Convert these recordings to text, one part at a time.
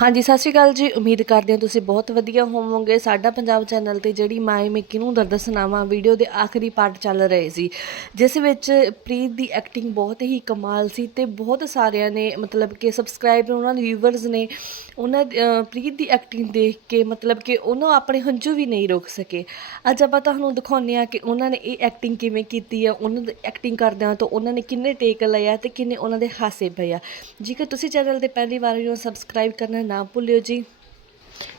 ਹਾਂਜੀ, ਸਤਿ ਸ਼੍ਰੀ ਅਕਾਲ ਜੀ। ਉਮੀਦ ਕਰਦੇ ਹਾਂ ਤੁਸੀਂ ਬਹੁਤ ਵਧੀਆ ਹੋਵੋਗੇ। ਸਾਡਾ ਪੰਜਾਬ ਚੈਨਲ ਤੇ ਜਿਹੜੀ ਮਾਏ ਮਿੱਕੀ ਨੂੰ ਦਰਦ ਸੁਣਾਵਾਂ ਵੀਡੀਓ ਦੇ ਆਖਰੀ ਪਾਰਟ ਚੱਲ ਰਹੇ ਸੀ, ਜਿਸ ਵਿੱਚ ਪ੍ਰੀਤ ਦੀ ਐਕਟਿੰਗ ਬਹੁਤ ਹੀ ਕਮਾਲ ਸੀ ਤੇ ਬਹੁਤ ਸਾਰਿਆਂ ਨੇ ਮਤਲਬ ਕਿ ਸਬਸਕ੍ਰਾਈਬਰ ਉਹਨਾਂ ਦੇ ਵਿਊਵਰਸ ਨੇ, ਉਹਨਾਂ ਪ੍ਰੀਤ ਦੀ ਐਕਟਿੰਗ ਦੇਖ ਕੇ ਮਤਲਬ ਕਿ ਉਹਨਾਂ ਆਪਣੇ ਹੰਝੂ ਵੀ ਨਹੀਂ ਰੋਕ ਸਕੇ। ਅੱਜ ਆਪਾਂ ਤੁਹਾਨੂੰ ਦਿਖਾਉਂਦੇ ਆ ਕਿ ਉਹਨਾਂ ਨੇ ਇਹ ਐਕਟਿੰਗ ਕਿਵੇਂ ਕੀਤੀ ਆ, ਉਹਨਾਂ ਦੀ ਐਕਟਿੰਗ ਕਰਦਿਆਂ ਤੋਂ ਉਹਨਾਂ ਨੇ ਕਿੰਨੇ ਟੇਕ ਲਏ ਆ ਤੇ ਕਿੰਨੇ ਉਹਨਾਂ ਦੇ ਹਾਸੇ ਪਏ ਆ। ਜੇਕਰ ਤੁਸੀਂ ਚੈਨਲ ਤੇ ਪਹਿਲੀ ਵਾਰ ਹੋ ਸਬਸਕ੍ਰਾਈਬ ਕਰਨਾ ਨਾ ਭੁੱਲਿਓ ਜੀ।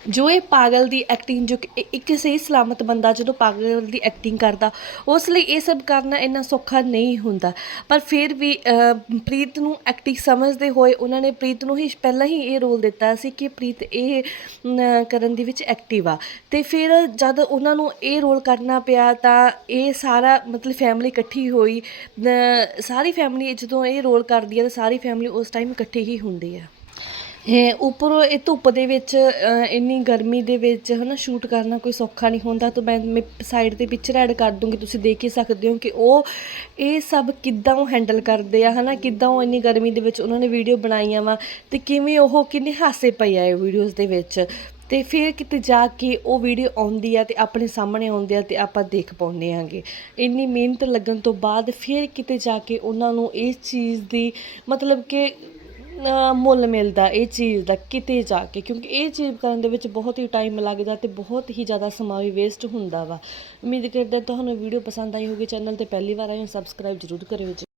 ਜੋ ਇਹ ਪਾਗਲ ਦੀ ਐਕਟਿੰਗ ਜੋ ਇੱਕ ਸਹੀ ਸਲਾਮਤ ਬੰਦਾ ਜਦੋਂ ਪਾਗਲ ਦੀ ਐਕਟਿੰਗ ਕਰਦਾ, ਉਸ ਲਈ ਇਹ ਸਭ ਕਰਨਾ ਇੰਨਾ ਸੌਖਾ ਨਹੀਂ ਹੁੰਦਾ। ਪਰ ਫਿਰ ਵੀ ਪ੍ਰੀਤ ਨੂੰ ਐਕਟਿੰਗ ਸਮਝਦੇ ਹੋਏ ਉਹਨਾਂ ਨੇ ਪ੍ਰੀਤ ਨੂੰ ਹੀ ਪਹਿਲਾਂ ਹੀ ਇਹ ਰੋਲ ਦਿੱਤਾ ਸੀ ਕਿ ਪ੍ਰੀਤ ਇਹ ਕਰਨ ਦੇ ਵਿੱਚ ਐਕਟਿਵ ਆ। ਤੇ ਫਿਰ ਜਦ ਉਹਨਾਂ ਨੂੰ ਇਹ ਰੋਲ ਕਰਨਾ ਪਿਆ ਤਾਂ ਇਹ ਸਾਰਾ ਮਤਲਬ ਫੈਮਿਲੀ ਇਕੱਠੀ ਹੋਈ। ਸਾਰੀ ਫੈਮਿਲੀ ਜਦੋਂ ਇਹ ਰੋਲ ਕਰਦੀ ਹੈ ਤਾਂ ਸਾਰੀ ਫੈਮਿਲੀ ਉਸ ਟਾਈਮ ਇਕੱਠੀ ਹੀ ਹੁੰਦੀ ਹੈ। ਹੈ, ਉੱਪਰੋਂ ਇਹ ਧੁੱਪ ਦੇ ਵਿੱਚ ਇੰਨੀ ਗਰਮੀ ਦੇ ਵਿੱਚ ਹਨਾ ਸ਼ੂਟ ਕਰਨਾ ਕੋਈ ਸੌਖਾ ਨਹੀਂ ਹੁੰਦਾ, ਤਾਂ ਮੈਂ ਮੈਂ ਸਾਈਡ ਤੇ ਪਿਕਚਰ ਐਡ ਕਰ ਦੂੰਗੀ, ਤੁਸੀਂ ਦੇਖ ਹੀ ਸਕਦੇ ਹੋ ਕਿ ਉਹ, ਇਹ ਸਭ ਕਿੱਦਾਂ ਉਹ ਹੈਂਡਲ ਕਰਦੇ ਆ, ਹਨਾ, ਕਿੱਦਾਂ ਉਹ ਇੰਨੀ ਗਰਮੀ ਦੇ ਵਿੱਚ ਉਹਨਾਂ ਨੇ ਵੀਡੀਓ ਬਣਾਈਆਂ ਵਾ, ਤੇ ਕਿਵੇਂ ਉਹ ਕਿੰਨੇ ਹਾਸੇ ਪਈ ਆ ਵੀਡੀਓਜ਼ ਦੇ ਵਿੱਚ। ਤੇ ਫਿਰ ਕਿਤੇ ਜਾ ਕੇ ਉਹ ਵੀਡੀਓ ਆਉਂਦੀ ਆ ਤੇ ਆਪਣੇ ਸਾਹਮਣੇ ਆਉਂਦੀ ਆ ਤੇ ਆਪਾਂ ਦੇਖ ਪਾਉਂਦੇ ਆਂਗੇ। ਇੰਨੀ ਮਿਹਨਤ ਲੱਗਣ ਤੋਂ ਬਾਅਦ ਫਿਰ ਕਿਤੇ ਜਾ ਕੇ ਉਹਨਾਂ ਨੂੰ ਇਸ ਚੀਜ਼ ਦੀ ਮਤਲਬ ਕਿ ਮੁੱਲ ਮਿਲਦਾ ਇਹ ਚੀਜ਼ ਦਾ ਕਿਤੇ ਜਾ ਕੇ, ਕਿਉਂਕਿ ਇਹ ਚੀਜ਼ ਕਰਨ ਦੇ ਵਿੱਚ ਬਹੁਤ ਹੀ ਟਾਈਮ ਲੱਗਦਾ ਤੇ ਬਹੁਤ ਹੀ ਜ਼ਿਆਦਾ ਸਮਾਂ ਵੀ ਵੇਸਟ ਹੁੰਦਾ ਵਾ। ਉਮੀਦ ਕਰਦੇ ਤੁਹਾਨੂੰ ਵੀਡੀਓ ਪਸੰਦ ਆਈ ਹੋਵੇ ਚੈਨਲ ਤੇ ਪਹਿਲੀ ਵਾਰ ਆਏ ਹੋ ਸਬਸਕ੍ਰਾਈਬ ਜ਼ਰੂਰ ਕਰਿਓ ਜੀ।